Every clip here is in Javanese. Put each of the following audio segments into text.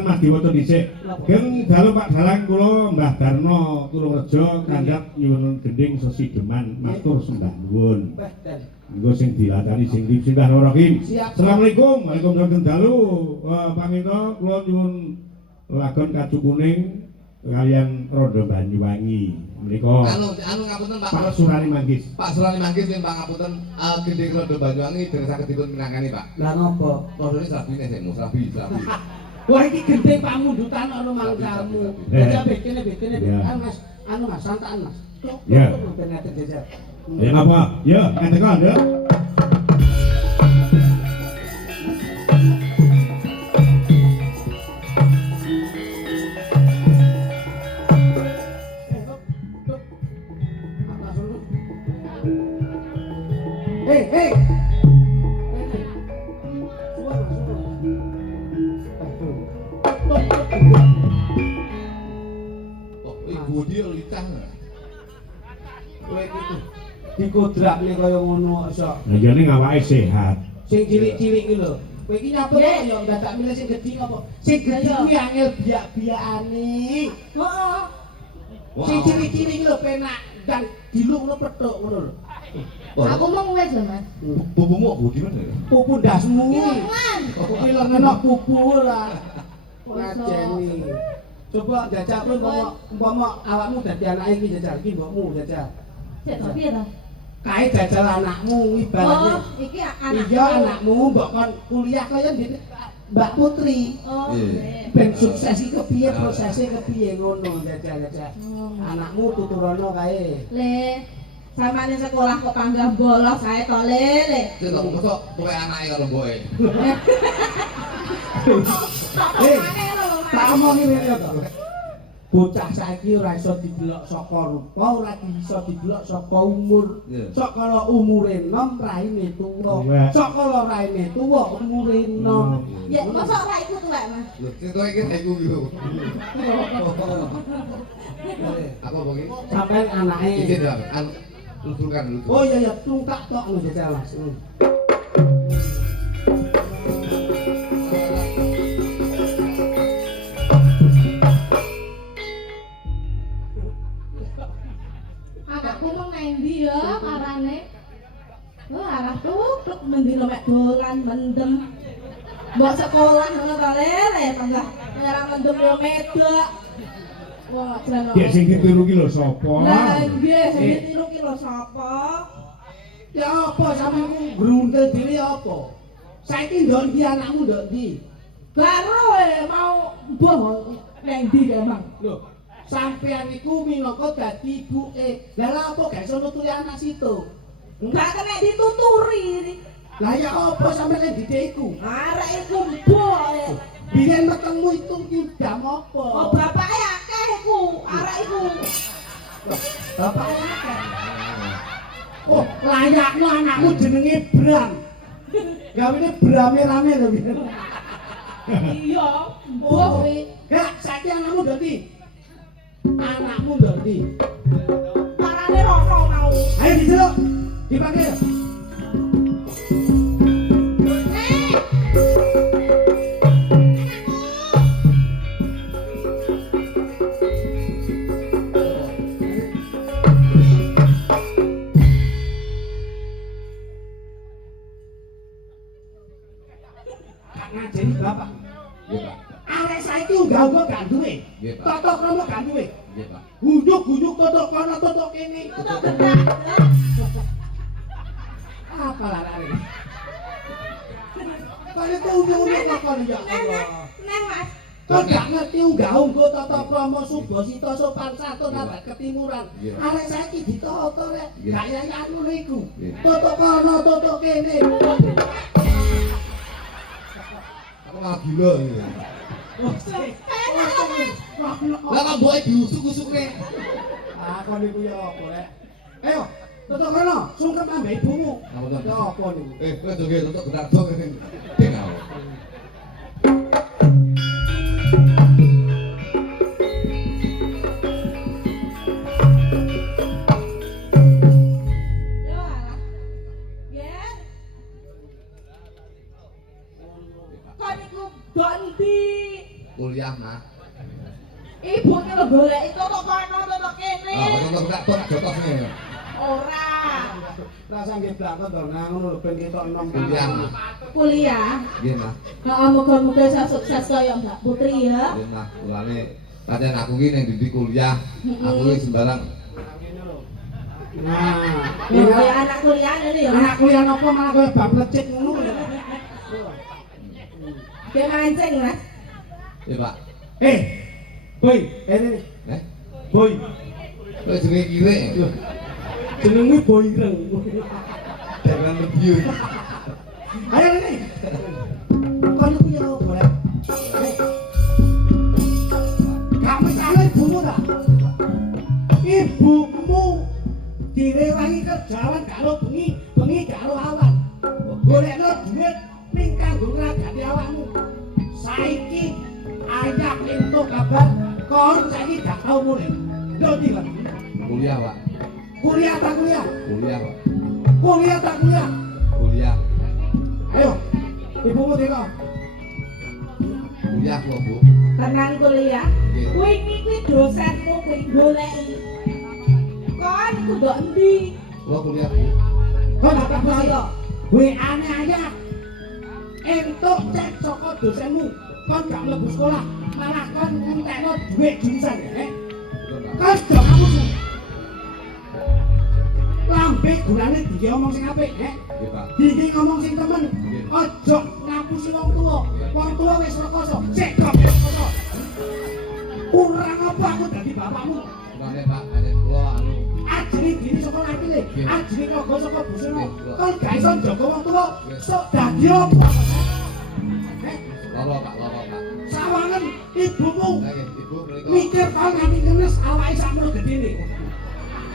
Mas diwaca dhisik. Geng dalu Pak Dalang kula Mbah Darno Tururejo kandhap nyuwun gending sesideman matur sembah nuwun. Nggo sing dilatari sing Bismillahirrahmanirrahim. Assalamualaikum. Waalaikumsalam dalu. Paminta kula nyuwun lagon kacu kuning kalian Rondo Banyuwangi. Menika anu ngapunten Pak. Pak Surani Manggis. Pak Surani Manggis yen pangapunten gending Rondo Banyuwangi dereng saged dipun minangkani Pak. Lah ngopo? Rodone slabine sik mu, slabi. Wah iki gendeng pamundutan ana mangkamu. Jajal bekene Mas, anu Mas, santaan Mas. Ya. Ternyata jajal. Ya apa? Ya, ngetekan ya. Hei. Budi litah. Kowe iki dikodrakne kaya ngono iso. Lah jane ngawake sehat. Sing cilik-cilik iki lho. Kowe iki nyapa kok ya dadak milih sing gedhi apa? Sing gedhi kuwi angel biak-biakane. Heeh. Sing cilik-cilik iki lho penak dan diluk ngono pethuk ngono lho. Aku mau wis lho, Mas. Pupumu Budi mana? Pupu ndasmu. Jangan. Kuwi lho ngenok pupu ora. Ngajeni. Coba jajal kowe umpama awakmu dadi anake iki jajal iki mbokmu jajal. Cek to piye to? Kae jajal anakmu ibaratnya. Oh, iki anakku. Iya anakmu mbok kon kuliah kaya ndek Mbak Putri. Oh, Ben sukses iki kepiye prosesnya kepiye ngono jajal. Anakmu tuturono kae. Le, sampeyan sekolah kok panggah bolos ae to, Le. Sik kok mosok kowe anake karo mboke. Tak omongi ngene to. Bocah saiki ora iso didelok saka rupa, ora iso didelok saka umur. Sok kala umure enom raine tuwa. Sok kala raine tuwa umure enom. Ya, mosok ora iku tuwek, Mas. Lho, sing kowe iki iku lho. Apa bengi? Sampeyan anake. Iki lho, luturkan dulu. Oh iya tungkak tok ngono jajal Mas. Anakku mung ngendi ya karane? Oh, arah tuk mendino mek dolan mendem. Mbok sekolah ngono to, Le, panggah ora mendem yo medok. Wah, jane. Dek sing ditiru ki lho sapa? Lah nggih, sing ditiru ki lho sapa? Ya apa sampeku grundel dhewe apa? Saiki ndon iki anakmu ndok ndi? Baru mau mbuh nang ndi emang? Lho, sampean iku minangka dadi ibuke. Lah lha apa gak iso nuturi anak situ? Enggak kena dituturi. Lah ya apa sampeyan nek didik iku? Arek iku mbuh. Biyen metengmu itu ki jam apa? Oh, bapake akeh iku, arek iku. Bapaknya akeh. Oh, layakno anakmu jenenge Bram. Gawene brame-rame lho biyen. Iya, mbuh kuwi. Gak saiki anakmu ndok ndi? Anakmu ndok ndi? Parane rono mau. Ayo diceluk. Dipanggil. Ngajeni bapak. Nggih, Pak. Arek saiki unggah-unggah gak duwe. Nggih, Pak. Totok kromo gak duwe. Nggih, Pak. Guyuk-guyuk totok kono totok kene. Tutuk gerak. Apa larane? Kali itu unik-unik kok kon ya Allah. Neng, Mas. Kok gak ngerti unggah-ungguh tata krama Subasita sopan santun abad ketimuran. Arek saiki ditata rek. Gak yayan ngono iku. Totok kono totok kene. Aku malah gila iki. Lah kok mboke diusuk-usukne. Ah kon niku ya apa rek? Ayo, totok kono, sungkem ambek ibumu. Ngapunten. Ya apa niku? Kowe to nggih untuk gerak dong. Dengar. Yo alah. Yen. Kon iku ndok ndi? kuliah mah. Ibu ki lho golek itu kok kono to kene. Kok tak jotos ngene. Ora. Rasa nggih blangkon to nang ngono lho ben ketok enom Kuliah mah. Kuliah. Nggih mah. Heeh, muga-muga iso sukses kaya Mbak Putri ya. Nggih mah. Mulane pancen aku ki ning didik kuliah. Aku ki sembarang. Nah, Ya kaya anak kuliah ngene ya. anak kuliah napa malah koyo bab lecet ngono lho. Dia mancing, Mas. Ya, Pak. Boy, ini boy. Kok jenenge kirek. Jenengmu boy ireng. Jangan lebih. Ayo ini. Kon ku yo boleh. Kamu salah ibumu ta? Ibumu direwangi kerjaan karo bengi karo awan. Golekno duit ning kanggo ngragati awakmu. Saiki ayak entuk kabar kon saiki gak tau mulih. Lho ndi, Pak? Kuliah, Pak. Kuliah tak kuliah? Kuliah, Pak. Kuliah tak kuliah? Kuliah. Ayo. Ibumu teko. Kuliah kok, Bu. Tenan kuliah. Kuwi iki dosenmu kuwi goleki. Kon kudu endi? Lo kuliah, Bu. Kon tak Ayo. percaya. WA-ne ayak. Entuk cek saka dosenmu. Kon gak mlebu sekolah, malah kon ngentekno dhuwit jurusan ya. Kon do kamu. Lambe gulane dike omong sing apik, Nggih, Pak. dike ngomong sing temen. Aja ngapusi wong tuwa. Wong tuwa wis rekoso. Sik kok rekoso. Kurang apa aku dadi bapakmu? Mulane, Pak, pancen kula anu Ajine diri saka lakine, ajine kok saka busune. Kon gak iso njaga wong tuwa, sok dadi apa? loro, Pak, loro, Pak. Sawangen ibumu Nggih, Ibu mriko. mikir kok nganti ngenes awake sakmono gedene.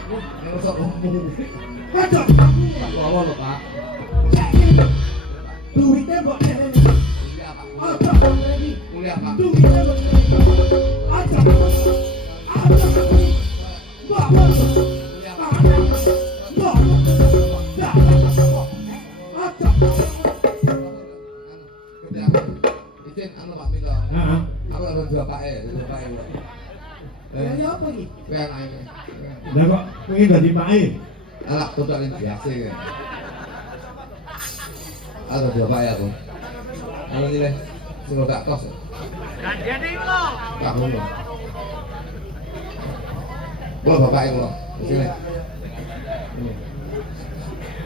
Ngerusok umum. Kadok Loro lho, Pak. duwite mbok dereni. Kuliah, Pak. Aja dereni. Kuliah, Pak. Duwite mbok dereni. Aja. Aja. Mbok. Kuliah, Pak. Mbok. Ya. Aja. Kerja aku. Izin anu Pak Milo. Heeh. Aku ada bapake, bapake. Ya apa iki? Kowe anake. Lah kok pengen dadi pake? Anak total ini biasa ya. Ada bapake aku. Anu ini sing tak kos. Ganjane kula. Tak ngono. Kula bapake kula. Sini.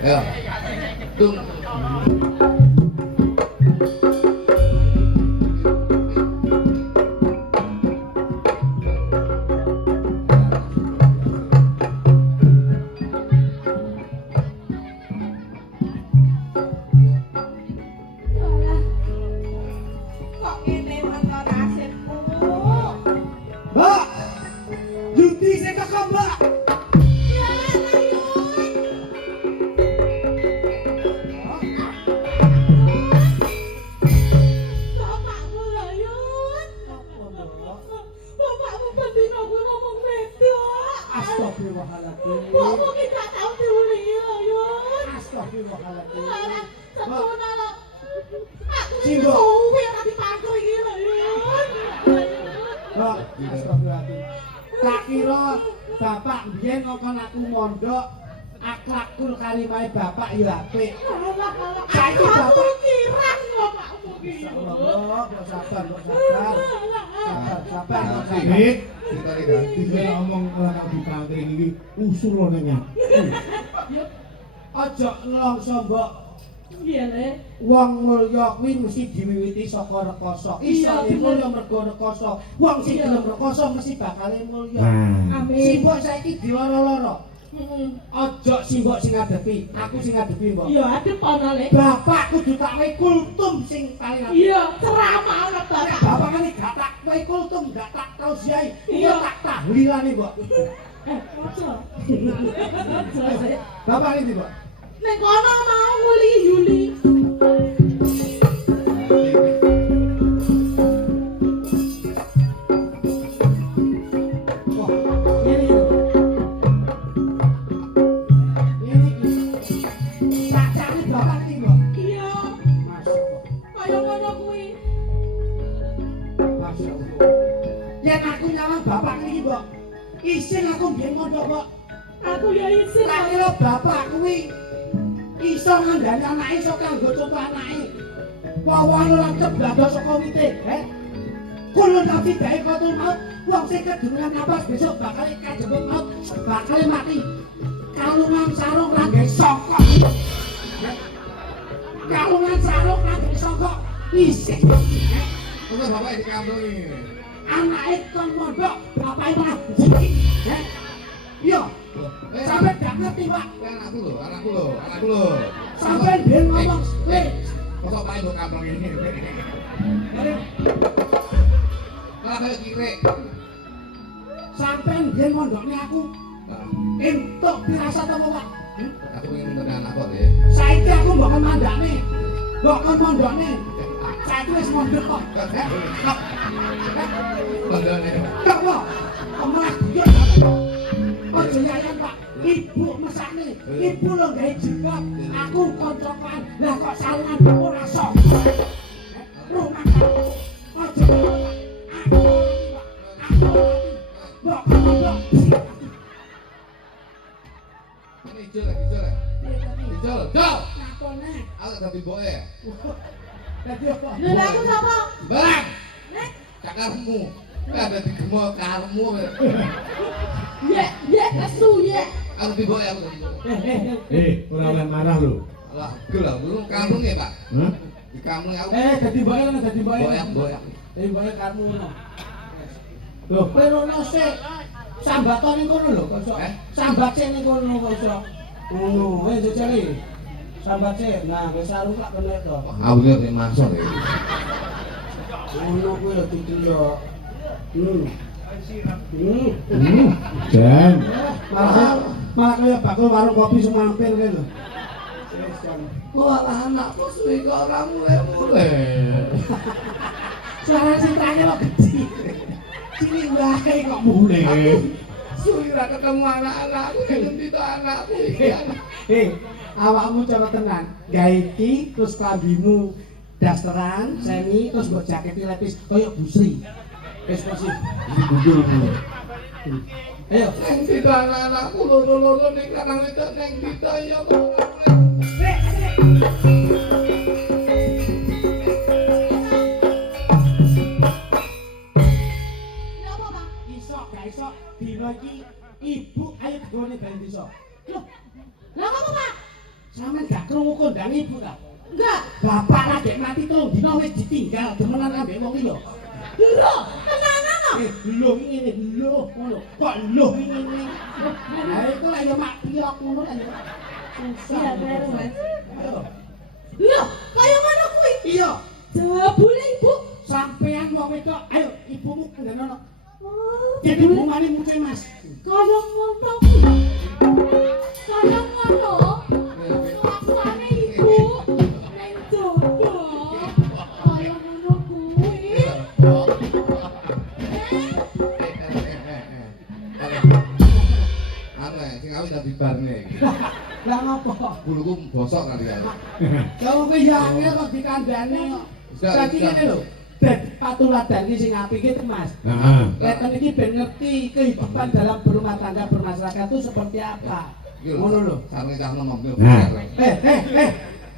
Ya. Tung. Yalah. Kok ngene ana nasibku? Mbak. Yudi sing teko, Mbak. Ya Layun. Bapakmu Layun. Bapakmu bendina kuwi ngomong wedok. Astagfirullahaladzim. Bapakmu ki gak tau diulingi Layun. Astagfirullahaladzim. Alah, semono lho. Aku Singgo. suwi ora dipangku iki Layun. Mbak, astagfirullahaladzim. Tak kira bapak biyen ngongkon aku mondok, akhlakul karimahe bapak ya apik. Saiki aku kirang bapakmu ki. Allah, kok sabar, kok sabar. Sabar, sabar, kok sabar. Dik, Kita iki ganti. iki ngomong ora di pangkring iki usul lo nang aku. Aja nlongso, Mbok. Iya, Le. Wong mulya kuwi mesti diwiwiti saka rekoso. Iso Iya, mulya mergo rekoso. Wong sing gelem rekoso mesti bakal mulya. Nah, Amin. Simbok saiki diloro-loro. Heeh. Aja simbok sing ngadepi, aku sing ngadepi, Mbok. Iya, adep ana, Le. Bapak kudu tak wehi kultum sing paling apik. Iya, ceramah ana bapak. Bapak kan gak tak wehi kultum, gak tak tausiai. Iya. Iya tak tahlilane, Mbok. Ojo. Ojo, Le. Bapak ini, Mbok. Ning kono mau nguli Yuli. Wah, ini. Ini. Cacane bapak iki, Mbok. Iya, Masya Allah. kaya ngono kuwi. Masya Allah. Yen aku nyawang bapak niki, Mbok. Isin aku mbiyen mondok, Mbok. Aku ya isin. Tak kira bapak kuwi iso ngandani anake iso kanggo conto anake. Wawane lancep blado saka wite, Kulon tapi bae kotor maut, wong sing kedunungan napas besok bakal kajebut maut, bakal mati. Kalungan sarung ra gawe songkok. Kalungan sarung ra gawe songkok. Isih. Terus bapak di kampung ini. Anake kon mondok, bapake malah jeki. Yo, sampe gak ngerti, Pak. Anakku lho. Sampe ben ngomong, Kosok paling di kampung ini. Malah kayak kiri. sampe ben mondokne aku entuk pirasat apa, Pak? Aku ingin minta anak kok ya. Saiki aku mbok kon mandane. Mbok kon mondokne. Saiki wis mondok kok. Bandane. Kok kok? Malah guyon. Ojo yayan, Pak. Ibu mesakne. Ibu lho gawe jilbab. Aku koncokan. Lah kok salingan ora sok. Rumah kamu. Ojo. Aku. Mbok kon mondok. Ini Ijol. Nakone. Aku dadi boke. Dadi apa? Lha aku sapa? Barang. Nek, Cakarmu. Ada di gemol karmu. ye asu ye. Aku di boke aku. Ora oleh marah lho. Lah, gelem lu kampung ya, Pak. Hah? Di kampung aku. Dadi boke ngono, dadi boke. Boyak. Dadi boke karmu ngono. Loh, perono sik. Sambaton ning kono lho, kok iso. Sambat sik ning kono kok iso. Ngono, jejeli. Sambat sik. Nah, wis sarung lak kene to. Awune nek masuk ya. Ngono kuwi lho Didi yo. Jan. Malah kaya bakul warung kopi semampir kae lho. Wis Jan. Wah, anakku suwi kok ora mulai. Suara sing terakhir kok gede. Cilik wae kok mulai. Suwi ora ketemu anak-anakku, ngendi to anakku iki. Awakmu coba tenan. Gawe iki terus klambimu dasteran, semi terus mbok jaketi lepis koyo busri. Wis posisi. Ayo. Ngendi to anak-anakku loro-loro ning lanang wedok ning dita ya kok. Napa, Pak? Iso, gak iso. Dino iki ibu ayo digone ben iso. Loh, Lah apa, Pak? sampean gak krungu kondang ibu ta? Enggak. Bapak lagi mati telung dino wis ditinggal demenan ambek wong iki lho. Lho, tenanan lho. Lho ngene lho ngono. Kok lho ngene. Lah iku lek yo mak piyok ngono kan yo. Iya, bener, Mas. Ayo. Lho, kaya ngono kuwi. Iya, Jebule Ibu. sampean wong wedok, ayo ibumu kendenono. Oh, Jadi bungane muce Mas. kaya ngono kuwi. Kaya ngono. Kelakuane Ibu ning jowo. Kaya ngono kuwi. Sing awit dadi barne iki. Lah ngopo? Buluku bosok kali ya. Lah wong kuwi yange kok dikandani kok. Dadi ngene lho. Dadi patuladan iki sing apik iki Mas. Heeh. Leten iki ben ngerti kehidupan dalam berumah tangga bermasyarakat itu seperti apa. Ngono lho. Sareng cah ngomong yo. Nah.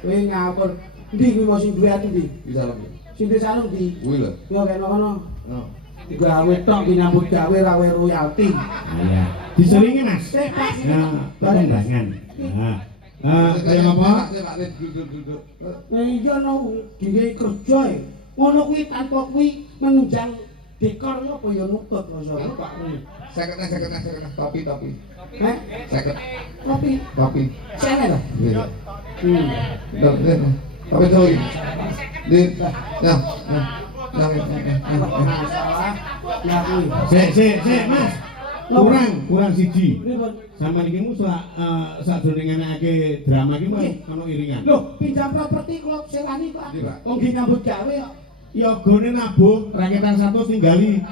Kowe ngawur. Ndi kuwi mau sing duwe ati ndi? Bisa lebih. Sing duwe sarung ndi? Kuwi lho. Yo kene kono. Noh. Gawe tok ki nyambut gawe rawe royalti. Iya. Diseringi, Mas. Sik, Mas. Nah, bareng-barengan. Nah. Kayak apa? Pak Lin duduk. Iya no, digawe kerja e. Ngono kuwi tanpa kuwi menunjang dekor apa ya nutut rasa Pak kuwi. Seket topi. Heh, Seket kopi. Sene lho. Iya. Tapi tuh. Din. Nah. Masalah. Lah kuwi. Sik, Mas. Kurang siji. Pripun? Sama iki mu sadurunge anake drama iki ono iringan. Loh, pinjam properti kula sewani Pak. Iya, Pak. Wong ki nyambut gawe kok. Ya gone nabuh rakitan 100 tinggali.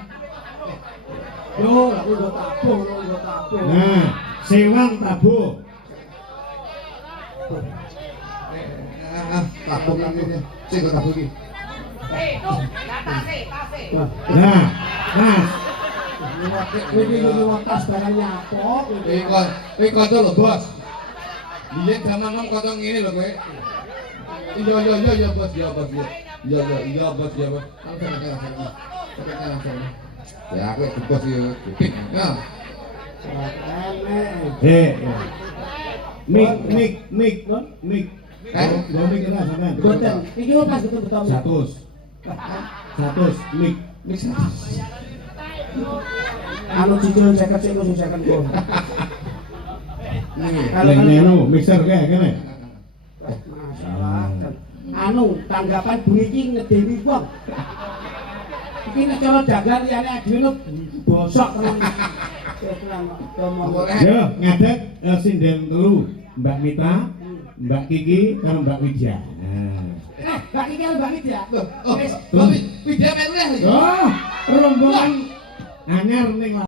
Yo, lha kuwi nggo tabuh. Nah, sewang tabuh. Tabung iki. Sing kok tabung iki. Nah, Mas. Ini watas barang nyapok. Kowe kanca lho, Bos. Biyen zaman nom kanca ngene lho kowe. Iya Bos, iya Bos. Iya Bos. Ya aku bos ya. Ya. Mik. Gua mik kena sampean. Boten, iki pas betul-betul. 100 mik. Anu cicil 50 sing khusus 50 gua. Kalau anu mixer kayak kene. Masalah. Anu tanggapan bunyi iki ngedeni wong. Iki nek cara dagang liyane adine bosok tenan. Yo, ngadet sinden telu, Mbak Mita, Mbak Kiki karo Mbak Widya. Nah. Mbak Kiki karo Mbak Widya. Oh, Widya melu ya. Oh, rombongan anyar ning